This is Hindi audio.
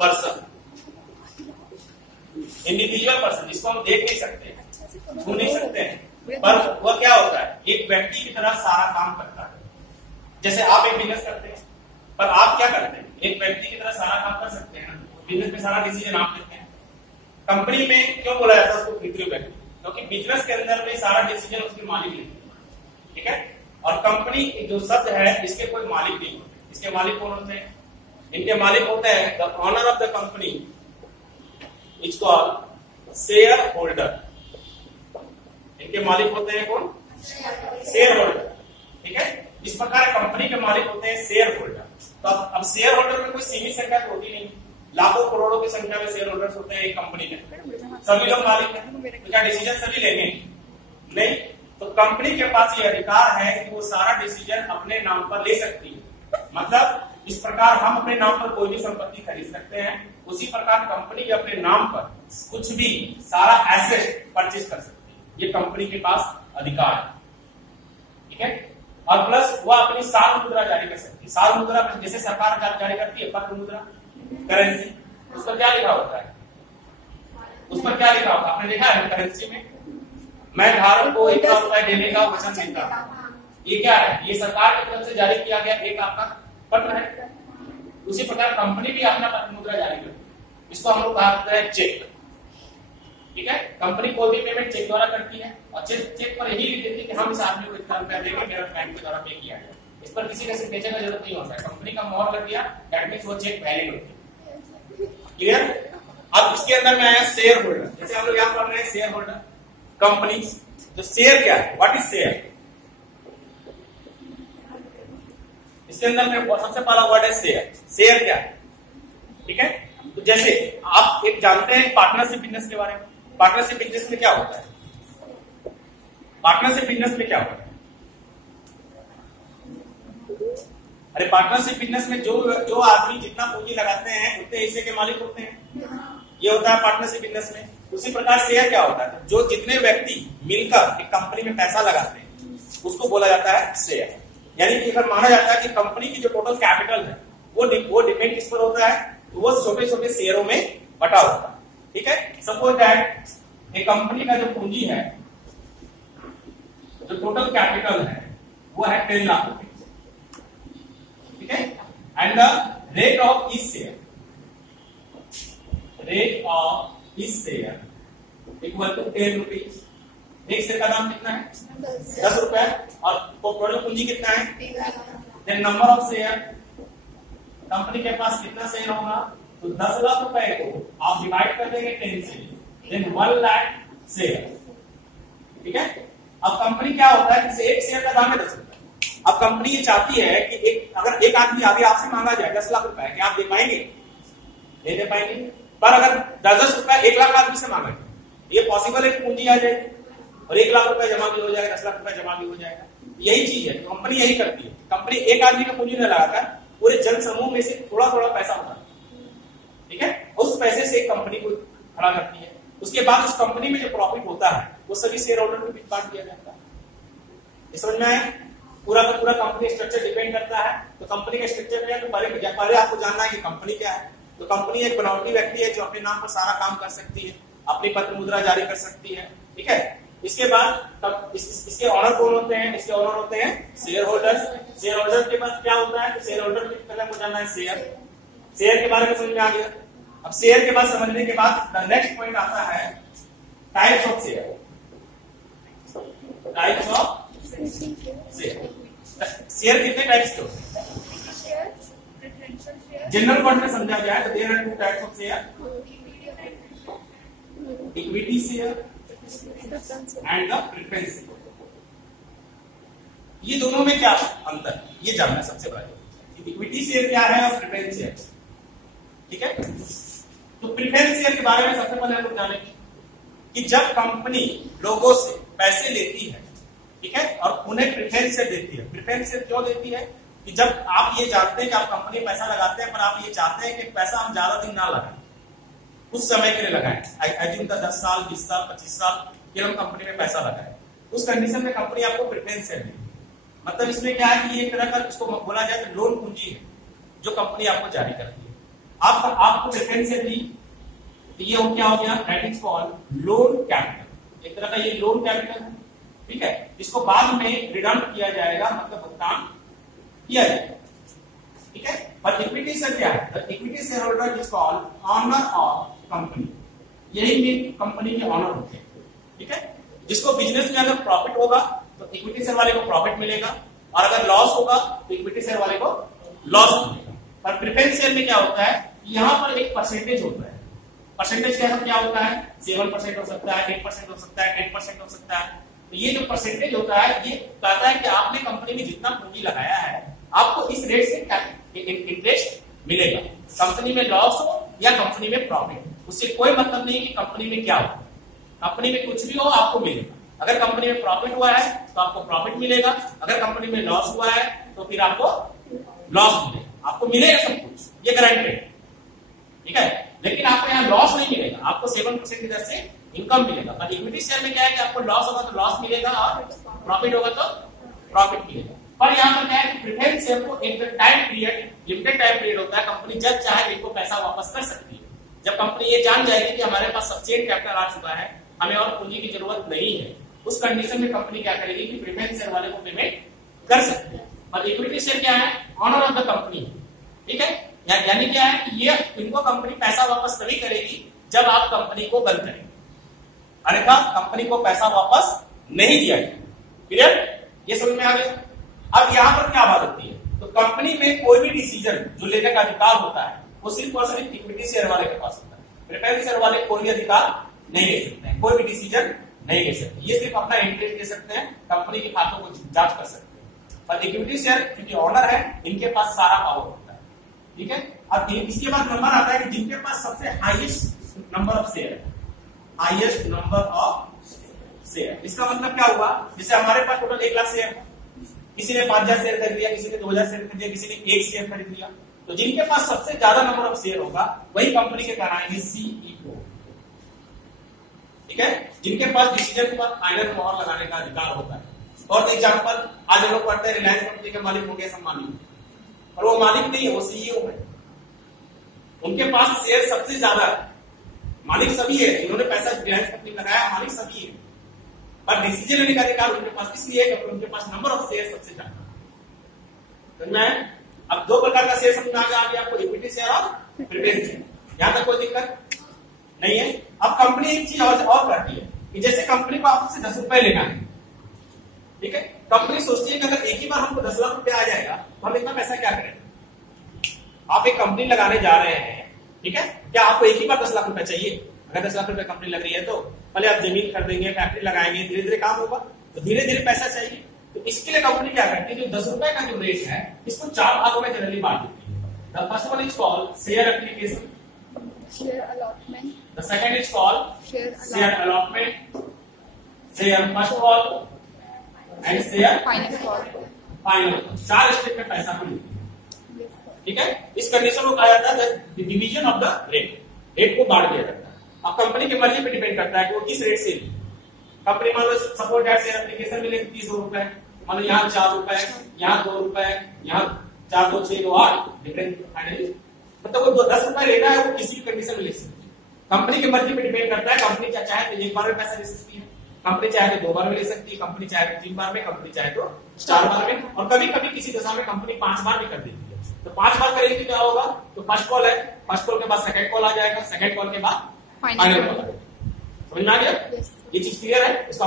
पर्सन, इंडिविजुअल पर्सन जिसको हम देख नहीं सकते, छू नहीं सकते हैं, पर वह क्या होता है, एक व्यक्ति की तरह सारा काम करता है। जैसे आप एक बिजनेस करते हैं, पर आप क्या करते हैं, एक व्यक्ति की तरह सारा काम कर सकते हैं, बिजनेस में सारा डिसीजन आप लेते हैं। कंपनी में क्यों बोला जाता है उसको तृतीय व्यक्ति, क्योंकि बिजनेस के अंदर में सारा डिसीजन उसके मालिक लेते हैं, ठीक है। और कंपनी जो शब्द है इसके कोई मालिक नहीं होते, इसके मालिक कौन होते हैं, इनके मालिक होते हैं the owner of the company is called shareholder. इनके मालिक होते हैं कौन, शेयर होल्डर, ठीक है। इस प्रकार कंपनी के मालिक होते हैं शेयर होल्डर। तो अब शेयर होल्डर में कोई सीमित संख्या तो होती नहीं, लाखों करोड़ों की संख्या में शेयर होल्डर्स होते हैं एक कंपनी के, सभी लोग मालिक हैं, तो क्या डिसीजन सभी लेंगे, नहीं। तो कंपनी के पास ये अधिकार है कि वो सारा डिसीजन अपने नाम पर ले सकती है। मतलब इस प्रकार हम अपने नाम पर कोई भी संपत्ति खरीद सकते हैं, उसी प्रकार कंपनी भी अपने नाम पर कुछ भी सारा एसेट परचेज कर सकती है, ये कंपनी के पास अधिकार है, ठीक है। और प्लस वह अपनी साल मुद्रा जारी कर सकती है। साल मुद्रा जैसे सरकार जारी करती है पत्र मुद्रा, करेंसी, उस पर क्या लिखा होता है, उस पर क्या लिखा होता है, आपने देखा है करेंसी में, मैं धारक को 1 लाख रुपए देने का वचन देता हूं। ये क्या है, ये सरकार की तरफ से जारी किया गया एक आपका पत्र है। उसी प्रकार कंपनी भी अपना पत्र मुद्रा जारी करती है, इसको हम लोग कहते हैं चेक, ठीक है। कंपनी कोई भी पेमेंट चेक द्वारा करती है और चेक पर यही लिख देती है कि हम इस आदमी को इतना रुपया देंगे, मेरा बैंक के द्वारा पे किया गया। इस पर किसी का सिग्नेचर का जरूरत नहीं होता है, कंपनी का मोहर कर दिया, दैट मींस वो चेक वैलिड होती है, क्लियर। अब इसके अंदर में आया शेयर होल्डर, जैसे हम लोग यहाँ पढ़ रहे हैं शेयर होल्डर कंपनी। तो शेयर क्या है, व्हाट इज शेयर, इसके अंदर में सबसे पहला वर्ड है शेयर। शेयर क्या है, ठीक है। तो जैसे आप एक जानते हैं पार्टनरशिप बिजनेस के बारे में, पार्टनरशिप बिजनेस में क्या होता है, पार्टनरशिप बिजनेस में क्या होता है, अरे पार्टनरशिप बिजनेस में जो आदमी जितना पूंजी लगाते हैं उतने हिस्से के मालिक होते हैं, ये होता है पार्टनरशिप बिजनेस में। उसी प्रकार शेयर क्या होता है, जो जितने व्यक्ति मिलकर एक कंपनी में पैसा लगाते हैं उसको बोला जाता है शेयर। यानी कि अगर माना जाता है कि कंपनी की जो टोटल कैपिटल है वो डिपेंड किस पर होता है, तो वो छोटे छोटे शेयरों में बटा होता है, ठीक है। सपोज दैट एक कंपनी का जो पूंजी है, जो टोटल कैपिटल है वो है 10 लाख रुपए, ठीक है। एंड द रेट ऑफ इस शेयर, रेट ऑफ इस शेयर इक्वल टू 10 रुपीज। एक शेयर का दाम कितना है, 10 रुपए, और टोटल पूंजी कितना है, then number of share, company के पास कितना शेयर होगा, तो 10 लाख रुपए को आप डिवाइड कर देंगे 10 से, देन 1 लाख शेयर, ठीक है। अब कंपनी क्या होता है कि एक शेयर का दाम है 10 रुपए। अब कंपनी ये चाहती है कि अगर एक आदमी अभी आपसे मांगा जाए 10 लाख रुपए, क्या आप दे पाएंगे, नहीं दे पाएंगे। पर अगर 10 रुपए 1 लाख आदमी से मांगे, ये पॉसिबल है कि पूंजी आ जाएगी और 1 लाख रुपए जमा भी हो जाएगा, 10 लाख रुपए जमा भी हो जाएगा। यही चीज है, कंपनी यही करती है। कंपनी एक आदमी का पूंजी न लगाकर पूरे जन समूह में से थोड़ा थोड़ा पैसा होता है, ठीक है। उस पैसे से कंपनी को खड़ा करती है। उसके बाद उस कंपनी में जो प्रॉफिट होता है वो सभी शेयर होल्डर को बांट दिया जाता है। इस समझ में आया, पूरा का पूरा कंपनी स्ट्रक्चर डिपेंड करता है। तो कंपनी का स्ट्रक्चर क्या है, तो पहले आपको जानना है कि कंपनी क्या है। तो कंपनी एक बनावटी व्यक्ति है जो अपने नाम पर सारा काम कर सकती है, अपनी पत्र मुद्रा जारी कर सकती है, ठीक है। इसके बाद इसके ऑनर कौन होते हैं, इसके ऑनर होते हैं शेयर होल्डर्स। शेयर होल्डर के बाद क्या होता है, शेयर होल्डर पहले आपको जानना है शेयर, शेयर के बारे में समझ में आ गया। अब शेयर के बाद समझने के बाद नेक्स्ट पॉइंट आता है types of share. Types of share, share कितने टाइप्स के होते हैं, जनरल वर्ड में समझा जाए तो there are 2 types of share, equity share and the preference share. ये दोनों में क्या अंतर, ये जानना सबसे बड़ा। इक्विटी शेयर क्या है और प्रेफरेंस शेयर, ठीक है। तो प्रेफरेंस शेयर के बारे में सबसे पहले हम लोग जानेंगे कि जब कंपनी लोगों से पैसे लेती है, ठीक है, और उन्हें प्रेफरेंस शेयर देती है। प्रेफरेंस शेयर क्यों देती है कि जब आप ये जानते हैं कि आप कंपनी में पैसा लगाते हैं, पर आप ये चाहते हैं कि पैसा हम ज्यादा दिन ना लगाएं, कुछ समय के लिए लगाएं। आई थिंक 10 साल 20 साल 25 साल के हम कंपनी में पैसा लगाएं, उस कंडीशन में कंपनी आपको प्रेफरेंस शेयर देगी। मतलब इसमें क्या है कि एक तरह का इसको बोला जाए तो लोन पूंजी है जो कंपनी आपको जारी करती है। आपको प्रेफरेंस दी, तो ये क्या हो गया, that is called loan capital. एक तरह का ये लोन कैपिटल है, ठीक है, इसको बाद में रिडम्प किया जाएगा, मतलब भुगतान किया जाएगा, ठीक है। पर इक्विटी शेयर क्या है, equity shareholder is called owner of company, यही में कंपनी के ऑनर होते हैं, ठीक है। जिसको बिजनेस में अगर प्रॉफिट होगा तो इक्विटी शेयर वाले को प्रॉफिट मिलेगा, और अगर लॉस होगा तो इक्विटी शेयर वाले को लॉस मिलेगा। पर प्रेफरेंस शेयर में क्या होता है, यहाँ पर एक परसेंटेज होता है, परसेंटेज क्या होता है, 7% हो सकता है, 8% हो सकता है, 10% हो सकता है। तो ये जो परसेंटेज होता है ये कहता है कि आपने कंपनी में जितना पूंजी लगाया है आपको इस रेट से इंटरेस्ट मिलेगा, कंपनी में लॉस हो या कंपनी में प्रॉफिट, उससे कोई मतलब नहीं कि कंपनी में क्या हो, कंपनी में कुछ भी हो आपको मिलेगा। अगर कंपनी में प्रॉफिट हुआ है तो आपको प्रॉफिट मिलेगा, अगर कंपनी में लॉस हुआ है तो फिर आपको लॉस मिलेगा, आपको मिलेगा सब कुछ, ये गारंटेड, ठीक है। लेकिन आपको यहाँ लॉस नहीं मिलेगा, आपको 7% की दर से इनकम मिलेगा। पर इक्विटी शेयर में क्या है कि आपको लॉस होगा तो लॉस मिलेगा और प्रॉफिट होगा तो प्रॉफिट मिलेगा। पर यहाँ पर क्या है कि प्रेफरेंस शेयर को एक time period, limited time period होता है, कंपनी जब चाहे इनको पैसा वापस कर सकती है। जब कंपनी ये जान जाएगी कि हमारे पास सफिशिएंट कैपिटल आ चुका है, हमें और पूंजी की जरूरत नहीं है, उस कंडीशन में कंपनी क्या करेगी कि प्रेफरेंस शेयर वाले को पेमेंट कर सकती है। और इक्विटी शेयर क्या है, ऑनर ऑफ द कंपनी, ठीक है। यानी क्या है कि ये इनको कंपनी पैसा वापस तभी करेगी जब आप कंपनी को बंद करेंगे, अन्यथा कंपनी को पैसा वापस नहीं दिया जाएगा। क्लियर, ये समझ में आ गया। अब यहाँ पर क्या बात होती है, तो कंपनी में कोई भी डिसीजन जो लेने का अधिकार होता है वो सिर्फ और सिर्फ इक्विटी शेयर वाले के पास होता है, प्रेफरेंस शेयर वाले कोई भी अधिकार नहीं ले सकते हैं, कोई भी डिसीजन नहीं ले सकते। ये सिर्फ अपना इंटरेस्ट ले सकते हैं, कंपनी के खातों को जांच कर सकते हैं। पर इक्विटी शेयर क्योंकि ऑनर है, इनके पास सारा पावर होता है, ठीक है। अब इसके बाद नंबर आता है कि जिनके पास सबसे हाईएस्ट नंबर ऑफ शेयर है, हाईएस्ट नंबर ऑफ शेयर। इसका मतलब क्या हुआ, जैसे हमारे पास टोटल 1 लाख शेयर है, किसी ने 5000 शेयर खरीद लिया, किसी ने 2000 शेयर खरीद लिया, किसी ने 1 शेयर खरीद लिया, तो जिनके पास सबसे ज्यादा नंबर ऑफ शेयर होगा वही कंपनी के कहलाएंगे सीईओ, ठीक है। जिनके पास डिसीजन पर फाइनल मोहर लगाने का अधिकार होता है। और एग्जाम्पल आज हम लोग पढ़ते हैं रिलायंस कंपनी के मालिक मुकेश अंबानी, और वो मालिक नहीं है, वो सीईओ है, उनके पास शेयर सबसे ज्यादा है। मालिक सभी है, जिन्होंने पैसा रिलायंस कंपनी में लगाया मालिक सभी है, पर डिसीजन लेने का अधिकार उनके पास इसलिए है क्योंकि उनके पास नंबर ऑफ शेयर सबसे ज्यादा है। अब 2 प्रकार का शेयर समझ में आ गया आपको, इक्विटी शेयर और प्रेफरेंस शेयर, यहां तक कोई दिक्कत नहीं है। अब कंपनी एक चीज और करती है कि जैसे कंपनी को आपसे 10 रुपए लेना है, ठीक है, कंपनी सोचती है कि अगर एक ही बार हमको 10 लाख रुपए आ जाएगा तो हम इतना पैसा क्या करेंगे। आप एक कंपनी लगाने जा रहे हैं, ठीक है, क्या आपको एक ही बार 10 लाख रुपए चाहिए। अगर 10 लाख रुपए कंपनी लग रही है तो पहले आप जमीन खरीदेंगे, फैक्ट्री लगाएंगे, धीरे धीरे काम होगा, तो धीरे धीरे पैसा चाहिए। तो इसके लिए कंपनी क्या करती है, जो 10 रुपए का जो रेट है इसको 4 भागों में जनरली बांट देती है। First one is called share application, share allotment, the second is called share allotment, share first call and share final. 4 step में पैसा मिलती है, ठीक है। इस कंडीशन को कहा जाता है division of the rate, rate को बांट दिया जाता है। अब कंपनी की मर्जी पे डिपेंड करता है कि वो किस रेट से ली। कंपनी मान लो सपोर्ट दैट शेयर एप्लीकेशन मिलेगी 30 रुपए, मान लो यहाँ 4 रुपए, यहाँ 2 रुपए, यहाँ 4 2 6 2 8 डिफरेंट फाइनली, मतलब वो 10 रुपए लेना है वो किसी भी कंडीशन में ले सकती है। कंपनी की मर्जी पे डिपेंड करता है, कंपनी चाहे तो 1 बार में पैसा ले सकती है, कंपनी चाहे तो 2 बार में ले सकती है, कंपनी चाहे तो 3 बार में, कंपनी चाहे तो 4 बार में, और कभी कभी किसी दशा में कंपनी 5 बार भी कर देती है। तो 5 बार करेगी तो क्या होगा, तो फर्स्ट कॉल है, फर्स्ट कॉल के बाद सेकंड कॉल आ जाएगा, सेकंड कॉल के बाद फाइनल कॉल आ जाएगा। समझ में आ गया, ये चीज क्लियर है। इसको